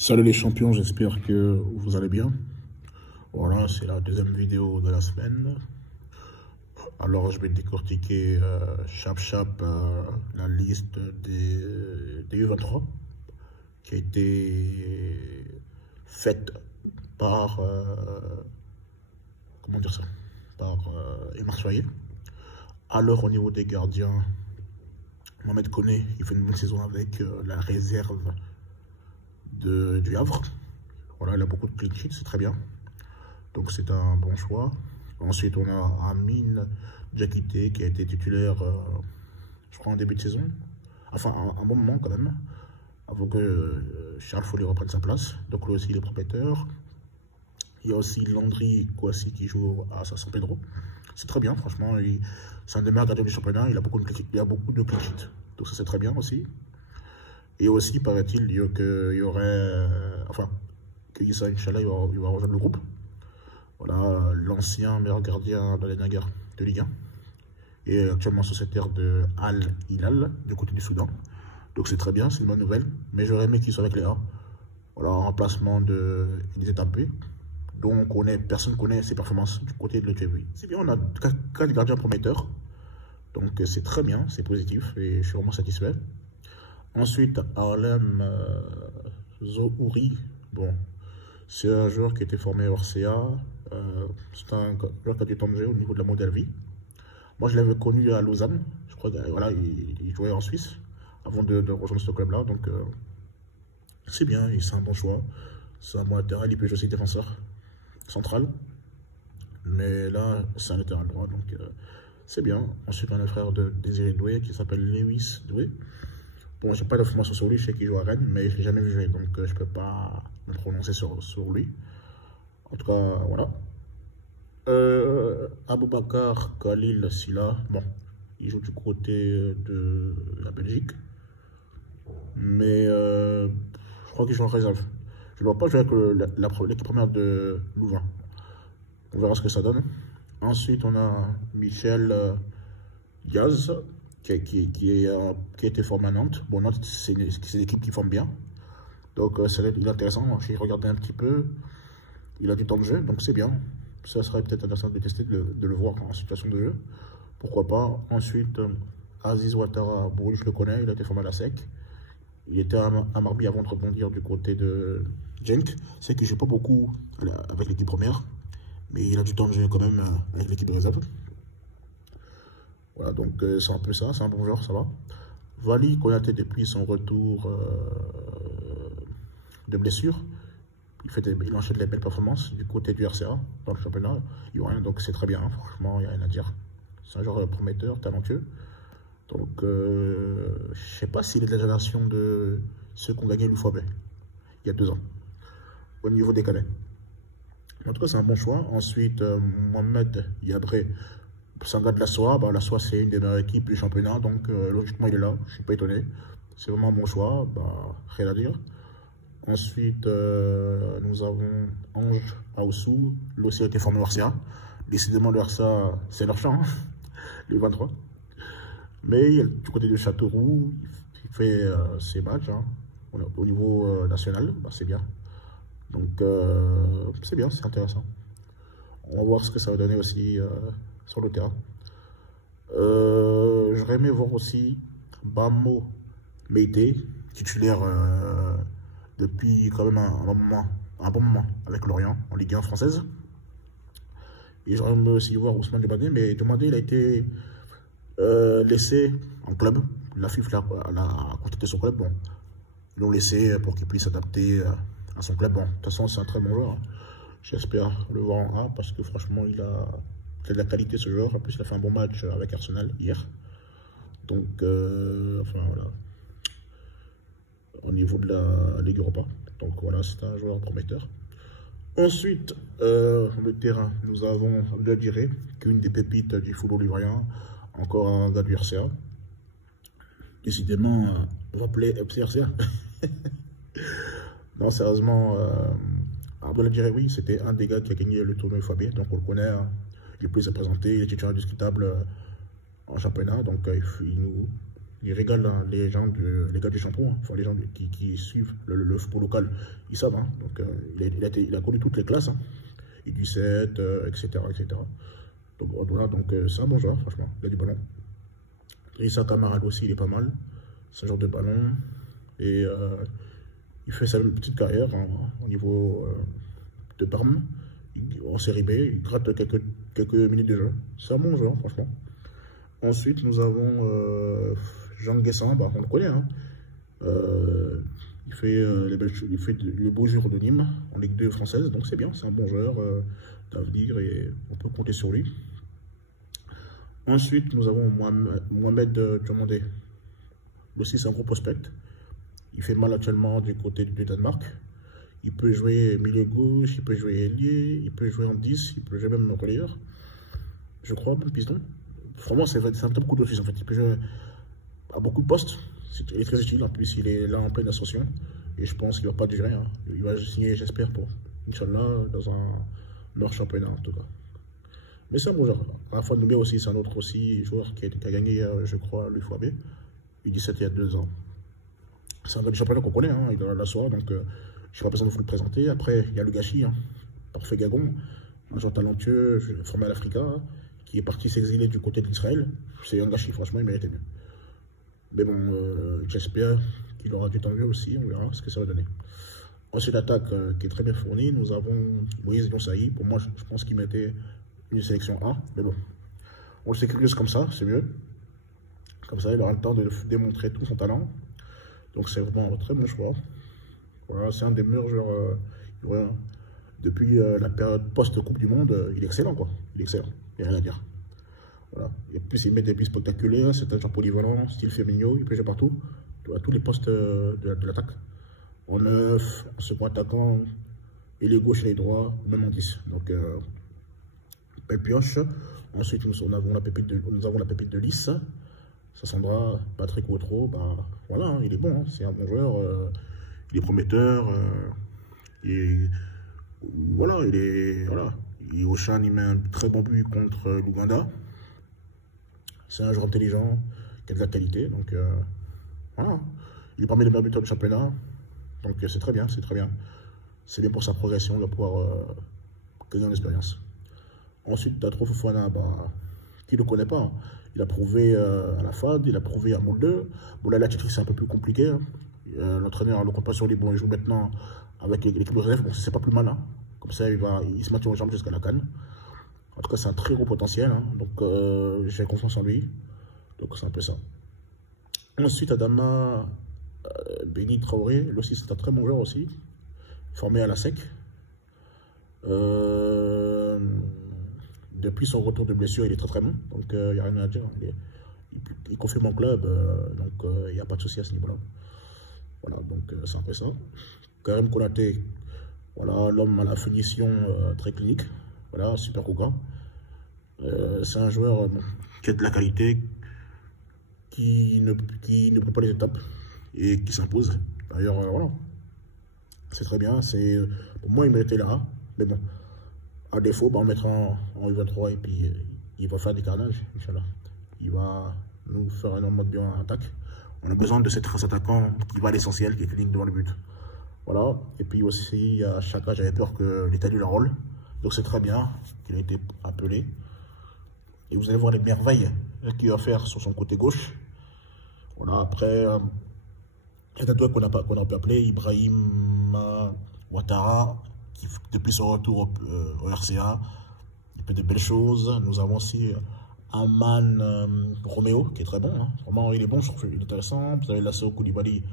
Salut les champions, j'espère que vous allez bien. Voilà, c'est la deuxième vidéo de la semaine. Alors, je vais décortiquer chap la liste des U23 qui a été faite par, comment dire ça, par Emar Soyer. Alors, au niveau des gardiens, Mohamed Koné, il fait une bonne saison avec la réserve du Havre. Voilà, il a beaucoup de clean sheets, c'est très bien. Donc c'est un bon choix. Ensuite, on a Amine Diakité qui a été titulaire, je crois, en début de saison. Enfin, un bon moment quand même, avant que Charles Follet reprenne sa place. Donc lui aussi, il est prometteur. Il y a aussi Landry Kouassi qui joue à San Pedro. C'est très bien, franchement. C'est un des meilleurs gardiens du championnat. Il a beaucoup de clean sheets. Donc ça, c'est très bien aussi. Et aussi, paraît-il, qu'il y aurait... enfin, que Issa, Inch'Allah, il va rejoindre le groupe. Voilà, l'ancien meilleur gardien de la Nagar de Ligue 1. Et actuellement sociétaire de Al Hilal, du côté du Soudan. Donc c'est très bien, c'est une bonne nouvelle. Mais j'aurais aimé qu'il soit avec les A. Voilà, en remplacement de Elisée Tapé. Donc personne ne connaît ses performances du côté de l'ETV. C'est bien, on a 4 gardiens prometteurs. Donc c'est très bien, c'est positif. Et je suis vraiment satisfait. Ensuite, Harlem Zohouri, bon, c'est un joueur qui était formé au RCA, c'est un joueur qui a du temps de jeu au niveau de la modèle vie. Moi, je l'avais connu à Lausanne, je crois qu'il voilà, il jouait en Suisse avant de rejoindre ce club-là, donc c'est bien, c'est un bon choix, c'est un bon latéral, il peut jouer aussi défenseur central, mais là, c'est un latéral droit, donc c'est bien. Ensuite, on a le frère de Désiré Doué qui s'appelle Lewis Doué. Bon, j'ai pas d'informations sur lui, je sais qu'il joue à Rennes, mais je l'ai jamais vu jouer, donc je peux pas me prononcer sur lui. En tout cas, voilà. Aboubakar Khalil Silla, bon, il joue du côté de la Belgique, mais je crois qu'il joue en réserve. Je ne vois pas jouer avec l'équipe première de Louvain. On verra ce que ça donne. Ensuite, on a Michel Diaz, qui a été formé à Nantes. Bon, Nantes, c'est une équipe qui forme bien. Donc, il est intéressant. J'ai regardé un petit peu. Il a du temps de jeu, donc c'est bien. Ça serait peut-être intéressant de tester, de le voir en situation de jeu. Pourquoi pas. Ensuite, Aziz Ouattara, bon, je le connais, il a été formé à la SEC. Il était à Marby avant de rebondir du côté de Genk. C'est que je ne joue pas beaucoup avec l'équipe première, mais il a du temps de jeu quand même avec l'équipe réserve. Voilà, donc c'est un peu ça, c'est un bon genre, ça va. Vali Konaté, depuis son retour de blessure, il enchaîne les belles performances du côté du RCA dans le championnat. Donc c'est très bien, hein, franchement, il n'y a rien à dire. C'est un joueur prometteur, talentueux. Donc je ne sais pas s'il est de la génération de ceux qui ont gagné l'UFOB il y a 2 ans, au niveau des cadets. En tout cas, c'est un bon choix. Ensuite, Mohamed Yabré. C'est un gars de la SOA. La SOA, c'est une des meilleures équipes du championnat. Donc, logiquement, il est là. Je ne suis pas étonné. C'est vraiment un bon choix. Rien à dire. Ensuite, nous avons Ange Aoussou. Lui aussi a été formé au RCA. Décidément, le RCA, c'est leur champ. Hein, le 23. Mais du côté de Châteauroux, il fait ses matchs. Hein, au niveau national. C'est bien. Donc, c'est bien, c'est intéressant. On va voir ce que ça va donner aussi sur le terrain. J'aurais aimé voir aussi Bamo Meite, titulaire depuis quand même un bon moment avec Lorient en Ligue 1 française. Et j'aurais aimé aussi voir Ousmane Dembélé, mais Dembélé, il a été laissé en club. La FIFA a contacté son club. Bon, ils l'ont laissé pour qu'il puisse s'adapter à son club. Bon, de toute façon, c'est un très bon joueur. J'espère le voir en A parce que franchement, il a de la qualité ce joueur. En plus, il a fait un bon match avec Arsenal hier. Donc, enfin voilà. Au niveau de la Ligue Europa. Donc voilà, c'est un joueur prometteur. Ensuite, le terrain, nous avons Abdeldiré, qui est une des pépites du football ivoirien. Encore un gars du RCA. Décidément, on va appeler FCRCA. Non, sérieusement, Abdeldiré, oui, c'était un des gars qui a gagné le tournoi UFAB, donc on le connaît. Hein. Il peut se présenter, il est titulaire indiscutable en championnat, donc il nous il régale hein, les gars du Chambon, hein. Enfin les gens qui suivent le football local, ils savent. Hein. Donc il a connu toutes les classes, hein. U17, etc., etc. Donc voilà, donc c'est un bon joueur, franchement, il a du ballon. Issa Camarade aussi, il est pas mal. C'est un genre de ballon. Et il fait sa petite carrière hein, au niveau de Parme. En série B, il gratte quelques minutes de jeu. C'est un bon joueur, franchement. Ensuite, nous avons Jean Guessin, bah, on le connaît. Hein. Il fait le beau jour de Nîmes en Ligue 2 française, donc c'est bien, c'est un bon joueur d'avenir et on peut compter sur lui. Ensuite, nous avons Mohamed Diomandé. Lui aussi, c'est un gros prospect. Il fait mal actuellement du côté du Danemark. Il peut jouer milieu gauche, il peut jouer ailier, il peut jouer en 10, il peut jouer même relayeur. Je crois, même piston. Vraiment, c'est un top coup d'office en fait. Il peut jouer à beaucoup de postes. Il est très utile. En plus, il est là en pleine ascension. Et je pense qu'il ne va pas durer. Hein. Il va signer, j'espère, pour Inch'Allah, dans un meilleur championnat en tout cas. Mais c'est un bon joueur. Rafa Noubé aussi, c'est un autre aussi joueur qui a gagné, je crois, l'UFOAB. U17 il y a 2 ans. C'est un gars du championnat qu'on connaît. Hein. Il est dans la soirée, donc je n'ai pas besoin de vous le présenter. Après, il y a le gâchis, hein. Parfait Gagon, un joueur talentueux, formé à l'Africa, hein, qui est parti s'exiler du côté d'Israël. C'est un gâchis, franchement, il méritait mieux. Mais bon, j'espère qu'il aura du temps mieux aussi, on verra ce que ça va donner. Ensuite, l'attaque qui est très bien fournie, nous avons Moïse Yonsaï. Pour moi, je pense qu'il mettait une sélection A, mais bon, on le sécurise comme ça, c'est mieux. Comme ça, il aura le temps de démontrer tout son talent. Donc, c'est vraiment un très bon choix. Voilà, c'est un des meilleurs joueurs. Depuis la période post-Coupe du Monde, il est excellent, quoi. Il est excellent, il n'y a rien à dire. Voilà. Et plus, il met des buts spectaculaires, c'est un joueur polyvalent, style Firmino, il peut jouer partout, à tous les postes de l'attaque. En 9, en second attaquant, et les gauches et les droits, même en 10. Donc, belle pioche. Ensuite, nous avons la pépite de Lys. Sassandra, Patrick Ouattara, bah, voilà, hein, il est bon, hein, c'est un bon joueur, il est prometteur, voilà, il est au Chan, il met un très bon but contre l'Ouganda. C'est un joueur intelligent, qui a de la qualité, donc voilà, il est parmi les meilleurs buteurs du championnat, donc c'est très bien, c'est très bien. C'est bien pour sa progression, il va pouvoir gagner en expérience. Ensuite, Datro Fofana, bah, qui ne le connaît pas, hein. Il a prouvé à la FAD, il a prouvé à Moule 2. Bon, là, la titrie, c'est un peu plus compliqué. Hein. L'entraîneur le compte pas sur lui. Bon, il joue maintenant avec l'équipe de réserve. Bon, c'est pas plus mal. Hein. Comme ça, il se maintient aux jambes jusqu'à la CAN. En tout cas, c'est un très gros potentiel. Hein. Donc, j'ai confiance en lui. Donc, c'est un peu ça. Ensuite, Adama Béni Traoré. Lui aussi, c'est un très bon joueur aussi. Formé à la SEC. Depuis son retour de blessure, il est très très bon, donc il n'y a rien à dire. Il confirme en club, donc il n'y a pas de souci à ce niveau-là. Voilà, donc c'est un peu ça. Karim Konaté, voilà, l'homme à la finition très clinique, voilà, super Koga. C'est un joueur qui a de la qualité, qui ne prend pas les étapes et qui s'impose. D'ailleurs, voilà, c'est très bien. Pour moi, il méritait là, mais bon. À défaut, bah, on mettra en U23 et puis il va faire des carnages, Inch'Allah. Il va nous faire énormément de bien en attaque. On a besoin de cette trace attaquant qui va à l'essentiel, qui est clinique devant le but. Voilà. Et puis aussi, à Chaka, j'avais peur que l'État lui l'enrôle. Donc c'est très bien qu'il a été appelé. Et vous allez voir les merveilles qu'il va faire sur son côté gauche. Voilà. Après, il y a d'autres qu'on a pu appeler Ibrahim Ouattara, qui, depuis son retour au RCA, il fait de belles choses. Nous avons aussi Aman Roméo, qui est très bon. Hein. Vraiment, il est bon, je trouve, il est intéressant. Vous avez Lasseo Koulibaly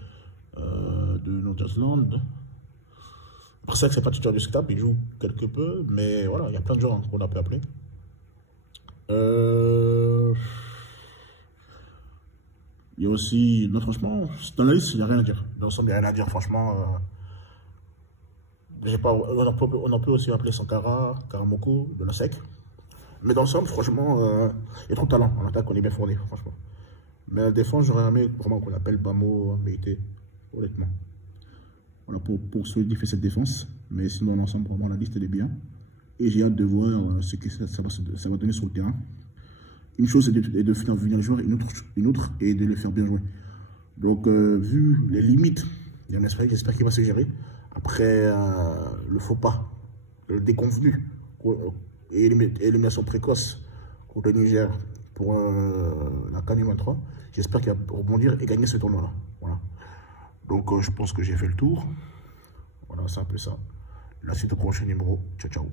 de Northern. Après ça, que c'est pas titulaire du SCTAP, il joue quelque peu, mais voilà, il y a plein de joueurs hein, qu'on a pu appeler. Il y a aussi, non franchement, dans la liste, il n'y a rien à dire. Dans l'ensemble, il n'y a rien à dire, franchement. On en peut aussi appeler Sankara, Karamoko, de la SEC. Mais dans l'ensemble, franchement, il y a trop de talent. En attaque, on est bien fourni, franchement. Mais à la défense, j'aurais aimé vraiment qu'on appelle Bamo, Meïté, honnêtement. Voilà, pour solidifier cette défense. Mais sinon, dans l'ensemble, vraiment, la liste, elle est bien. Et j'ai hâte de voir ce que ça va donner sur le terrain. une chose est de faire venir les joueurs, une autre est de les faire bien jouer. Donc, vu les limites de Nasri, j'espère qu'il va se gérer. Après le faux pas, le déconvenu et l'élimination précoce contre le Niger pour la CAN 23, j'espère qu'il va rebondir et gagner ce tournoi-là. Voilà. Donc, je pense que j'ai fait le tour. Voilà, c'est un peu ça. La suite au prochain numéro. Ciao, ciao.